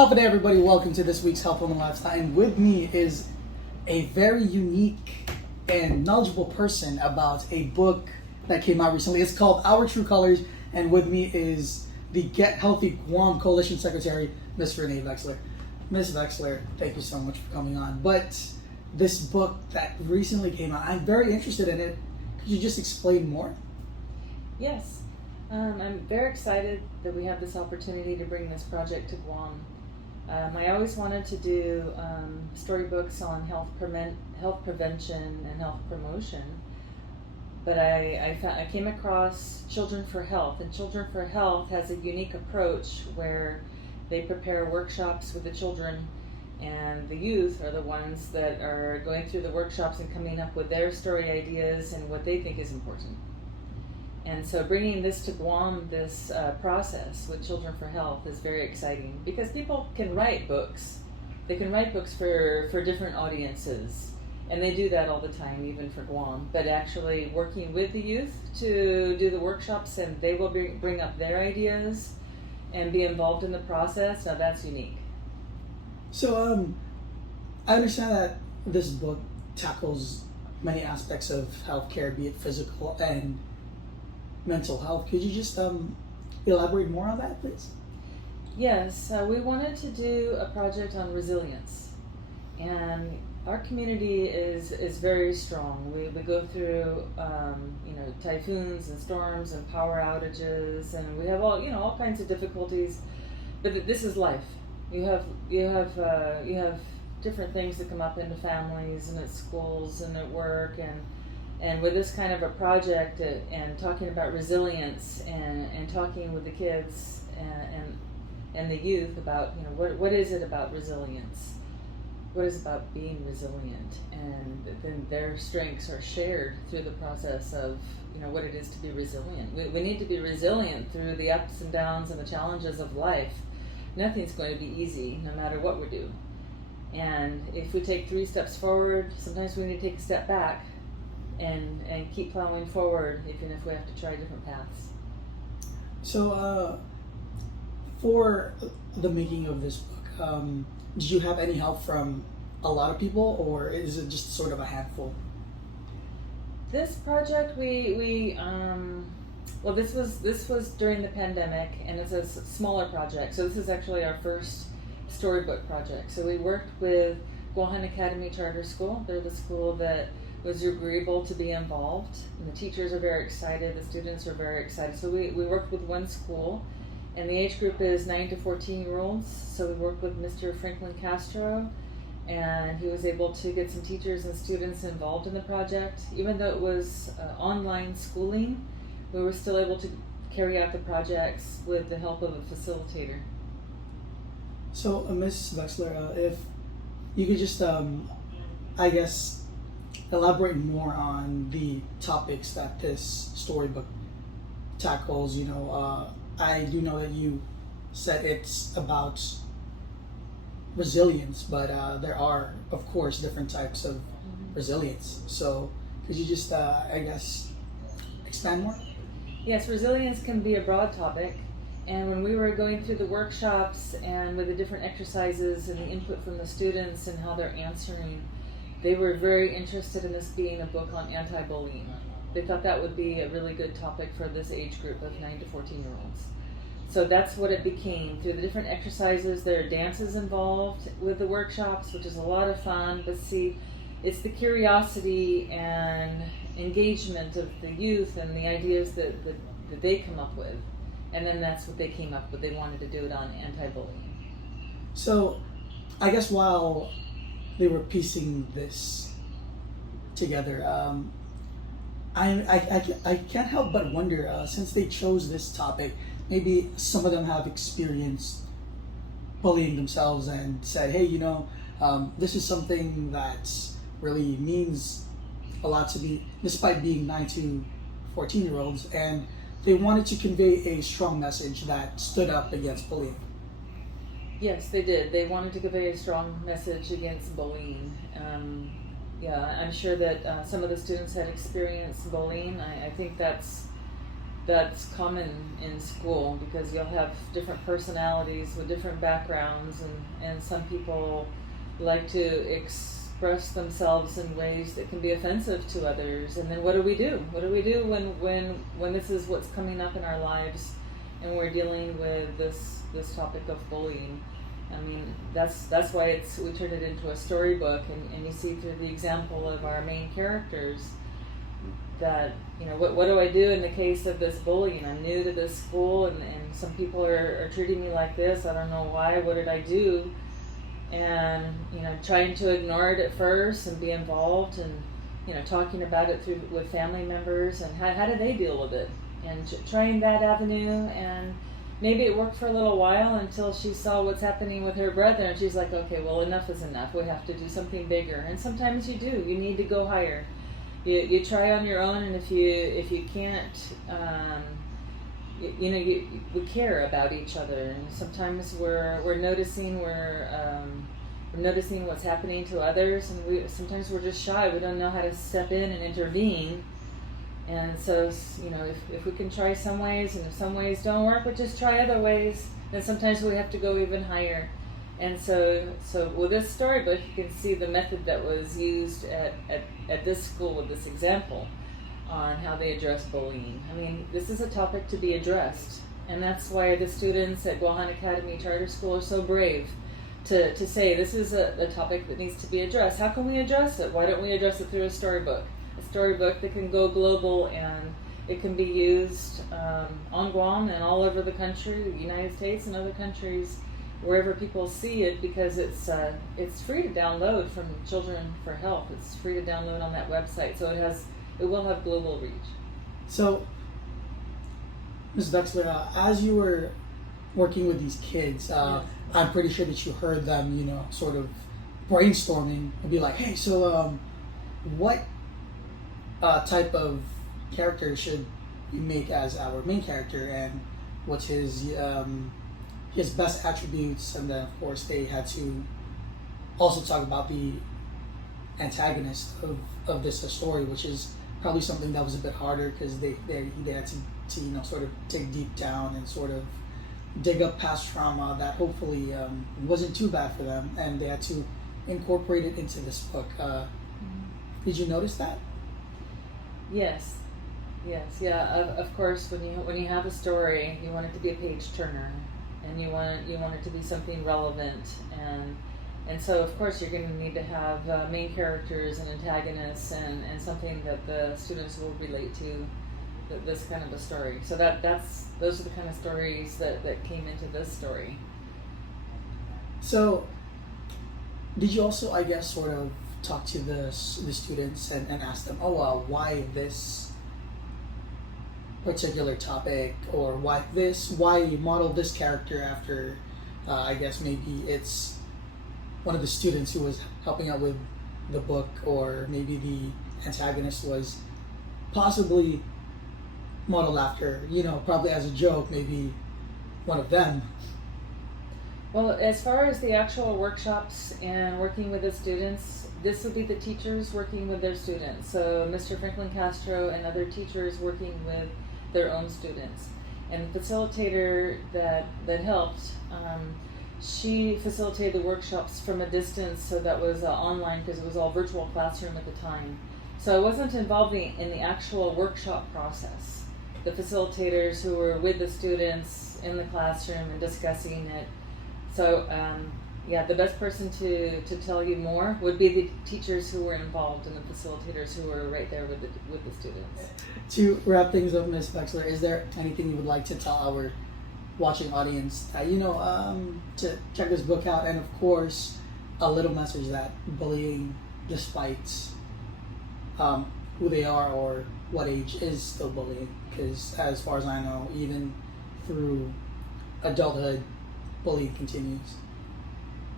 Top of the day, everybody. Welcome to this week's Health, Women, Lifestyle. And with me is a very unique and knowledgeable person about a book that came out recently. It's called Our True Colors. And with me is the Get Healthy Guam Coalition Secretary, Ms. Renee Veksler. Ms. Veksler, thank you so much for coming on. But this book that recently came out, I'm very interested in it. Could you just explain more? Yes. I'm very excited that we have this opportunity to bring this project to Guam. I always wanted to do storybooks on health prevention and health promotion, but I came across Children for Health, and Children for Health has a unique approach where they prepare workshops with the children, and the youth are the ones that are going through the workshops and coming up with their story ideas and what they think is important. And so bringing this to Guam, this process with Children for Health is very exciting because people can write books. They can write books for different audiences, and they do that all the time, even for Guam. But actually working with the youth to do the workshops, and they will bring up their ideas and be involved in the process, now that's unique. So I understand that this book tackles many aspects of healthcare, be it physical and mental health. Could you just elaborate more on that, please? Yes, we wanted to do a project on resilience, and our community is very strong. We go through typhoons and storms and power outages, and we have all kinds of difficulties. But this is life. You have different things that come up into families and at schools and at work, and with this kind of a project and talking about resilience and talking with the kids and the youth about what is it about resilience, what is it about being resilient, and then their strengths are shared through the process of what it is to be resilient. We need to be resilient through the ups and downs and the challenges of life. Nothing's going to be easy no matter what we do, and if we take 3 steps forward, sometimes we need to take a step back and keep plowing forward, even if we have to try different paths. So, for the making of this book, did you have any help from a lot of people, or is it just sort of a handful? This project, this was during the pandemic, and it's a smaller project. So this is actually our first storybook project. So we worked with Guahan Academy Charter School. They're the school that was agreeable to be involved, and the teachers are very excited, the students are very excited. So we worked with one school, and the age group is 9 to 14-year-olds. So we worked with Mr. Franklin Castro, and he was able to get some teachers and students involved in the project. Even though it was online schooling, we were still able to carry out the projects with the help of a facilitator. So, Ms. Veksler, if you could just, elaborate more on the topics that this storybook tackles. I do know that you said it's about resilience, but there are, of course, different types of resilience. So could you just, expand more? Yes, resilience can be a broad topic. And when we were going through the workshops and with the different exercises and the input from the students and how they're answering, they were very interested in this being a book on anti-bullying. They thought that would be a really good topic for this age group of 9 to 14-year-olds. So that's what it became. Through the different exercises, there are dances involved with the workshops, which is a lot of fun. But see, it's the curiosity and engagement of the youth and the ideas that they come up with. And then that's what they came up with. They wanted to do it on anti-bullying. So I guess while they were piecing this together, I can't help but wonder, since they chose this topic, maybe some of them have experienced bullying themselves and said, hey, this is something that really means a lot to me, despite being 9 to 14-year-olds, and they wanted to convey a strong message that stood up against bullying. Yes, they did. They wanted to convey a strong message against bullying. I'm sure that some of the students had experienced bullying. I think that's that's common in school, because you'll have different personalities with different backgrounds, and some people like to express themselves in ways that can be offensive to others. And then what do we do? What do we do when this is what's coming up in our lives and we're dealing with this topic of bullying? I mean, that's why we turned it into a storybook, and you see through the example of our main characters that, you know, what do I do in the case of this bullying? I'm new to this school, and some people are treating me like this. I don't know why. What did I do? And, you know, trying to ignore it at first and be involved, and, you know, talking about it with family members, and how do they deal with it? And trying that avenue, and maybe it worked for a little while until she saw what's happening with her brother, and she's like, okay, well, enough is enough. We have to do something bigger. And sometimes you do. You need to go higher. You try on your own, and if you can't, we care about each other, and sometimes we're noticing what's happening to others, and sometimes we're just shy. We don't know how to step in and intervene. And so, you know, if we can try some ways, and if some ways don't work, we just try other ways. And sometimes we have to go even higher. And so with this storybook, you can see the method that was used at this school with this example on how they address bullying. I mean, this is a topic to be addressed, and that's why the students at Guahan Academy Charter School are so brave to say this is a topic that needs to be addressed. How can we address it? Why don't we address it through a storybook? A storybook that can go global, and it can be used on Guam and all over the country, the United States and other countries, wherever people see it, because it's free to download from Children for Health. It's free to download on that website, so it will have global reach. So, Ms. Veksler, as you were working with these kids, I'm pretty sure that you heard them, you know, sort of brainstorming and be like, hey, so what type of character should we make as our main character, and what's his best attributes? And then, of course, they had to also talk about the antagonist of this story, which is probably something that was a bit harder, because they had to you know, sort of dig deep down and sort of dig up past trauma that hopefully wasn't too bad for them, and they had to incorporate it into this book. Did you notice that? Yes, yeah. Of course, when you have a story, you want it to be a page turner, and you want it to be something relevant, and so of course you're going to need to have main characters and antagonists, and something that the students will relate to. This kind of a story. So those are the kind of stories that came into this story. So, did you also, I guess, sort of talk to the students and ask them, why this particular topic, or why model this character after, I guess maybe it's one of the students who was helping out with the book, or maybe the antagonist was possibly modeled after, you know, probably as a joke, maybe one of them. Well, as far as the actual workshops and working with the students, this would be the teachers working with their students. So Mr. Franklin Castro and other teachers working with their own students. And the facilitator that helped, she facilitated the workshops from a distance, so that was online, because it was all virtual classroom at the time. So I wasn't involved in the actual workshop process. The facilitators who were with the students in the classroom and discussing it. So, the best person to tell you more would be the teachers who were involved, and the facilitators who were right there with the students. To wrap things up, Ms. Veksler, is there anything you would like to tell our watching audience, to check this book out, and of course, a little message that bullying, despite who they are or what age, is still bullying? Because as far as I know, even through adulthood, bullying continues.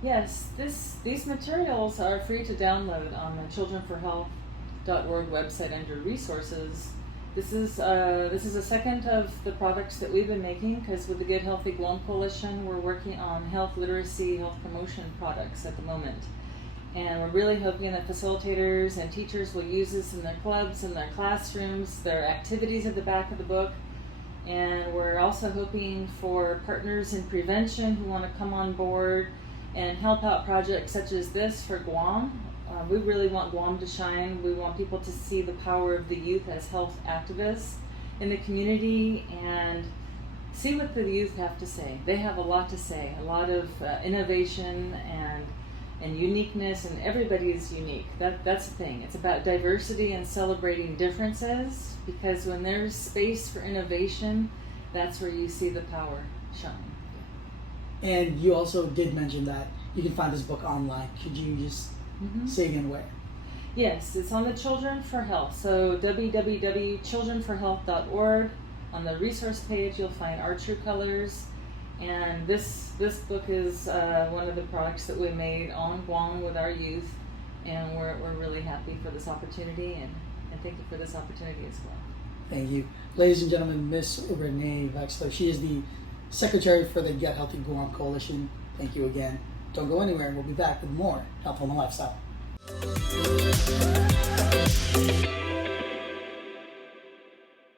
Yes, these materials are free to download on the childrenforhealth.org website under resources. This is a second of the products that we've been making, because with the Good Healthy Guam Coalition, we're working on health literacy, health promotion products at the moment. And we're really hoping that facilitators and teachers will use this in their clubs, in their classrooms. There are activities at the back of the book And we're also hoping for partners in prevention who want to come on board and help out projects such as this for Guam. We really want Guam to shine. We want people to see the power of the youth as health activists in the community and see what the youth have to say. They have a lot to say, a lot of innovation and uniqueness, and everybody is unique. That's the thing. It's about diversity and celebrating differences, because when there's space for innovation, that's where you see the power shine. And you also did mention that you can find this book online. Could you just say again where? Yes, it's on the Children for Health. So www.childrenforhealth.org. On the resource page, you'll find Our True Colors. And this book is one of the products that we made on Guam with our youth. And we're really happy for this opportunity, and thank you for this opportunity as well. Thank you. Ladies and gentlemen, Miss Renee Veksler. She is the Secretary for the Get Healthy Guam Coalition. Thank you again. Don't go anywhere. We'll be back with more Health, Home, and Lifestyle.